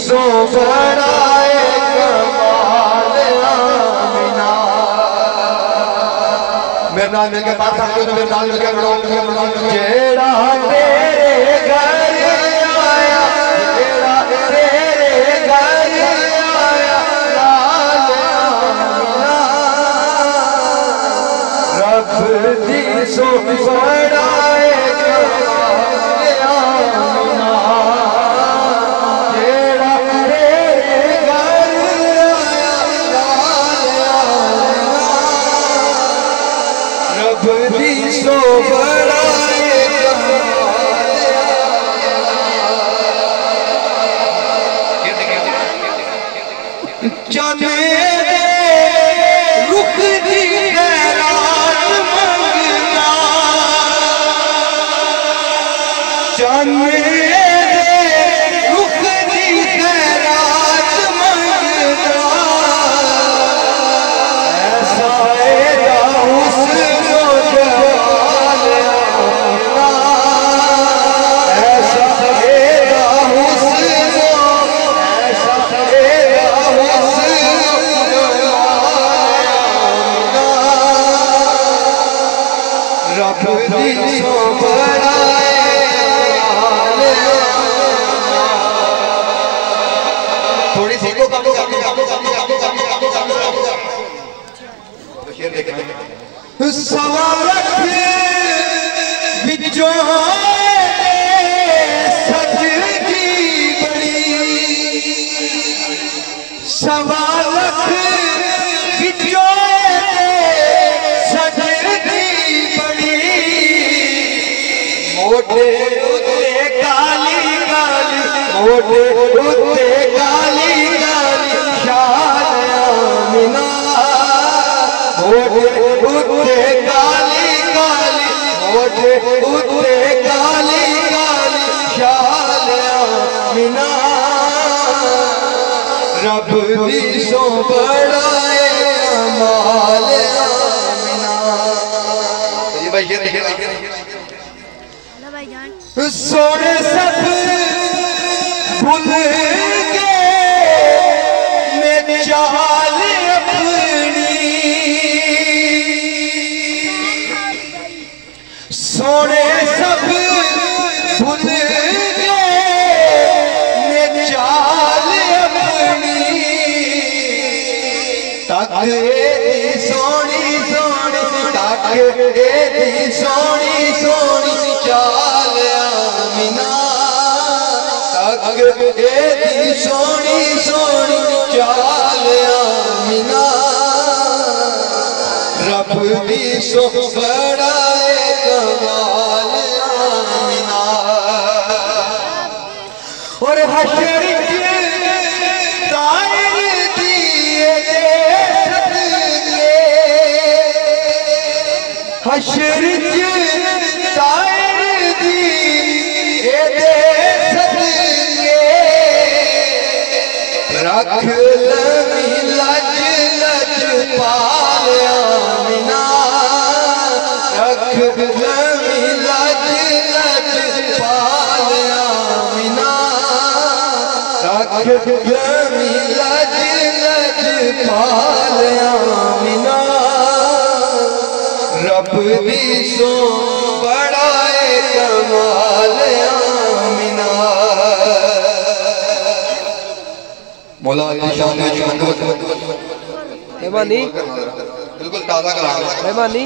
सो बड़ाए कमाल आमिना। मेरे नाल मिलके पाठ सकते हो तो मेरे नाल मिलके पढ़ो। जेड़ा तेरे घर आया, जेड़ा तेरे घर आया लाल आमिना, रब दी सो बड़ाए कमाल आमिना। जेड़ा तेरे घर आया लाल आमिना, रब दी सो बड़ाए कमाल। जाने रुख दी खैरात मंगना, जाने रुख दी खैरात मंगना, ऐसा एदा हुस्न जमाल आमिना, ऐसा एदा हुस्न, ऐसा एदा हुस्न रब दी सो बड़ाए कमाल आमिना। थोड़ी सी को कम शेर देखे सवाल विचों सजदी बड़ी, सवाल विचों सजदी बड़ी, मोटे उत्ते काली काली, मोटे उत्ते काली काली शान आमिना, मोटे उत्ते काली काली, मोटे उत्ते काली काली शान आमिना, रब दी सो बड़ाए कमाल आमिना। ये भाई ये देखे सोने सब भूल गए मैं चाल अपनी, सोने सब भूल गए मैं चाल अपनी, तक एदी सोनी सोनी, तक एदी सोनी सोनी चाल आमिना, तक एदी सोनी सोनी चाल आमिना, रब दी सो बड़ाए कमाल आमिना। और हशर तायर दिए सदके, हशर तायर दिए सदके, रख लमी लज लज पाल आमिना, रख लमी लज लज पाल आमिना, रख लमी लज लज पाल आमिना, रब दी सो बड़ाए कमाल आमिना। मौला की शान में मेहमानी बिल्कुल ताज़ा करा मेहमानी।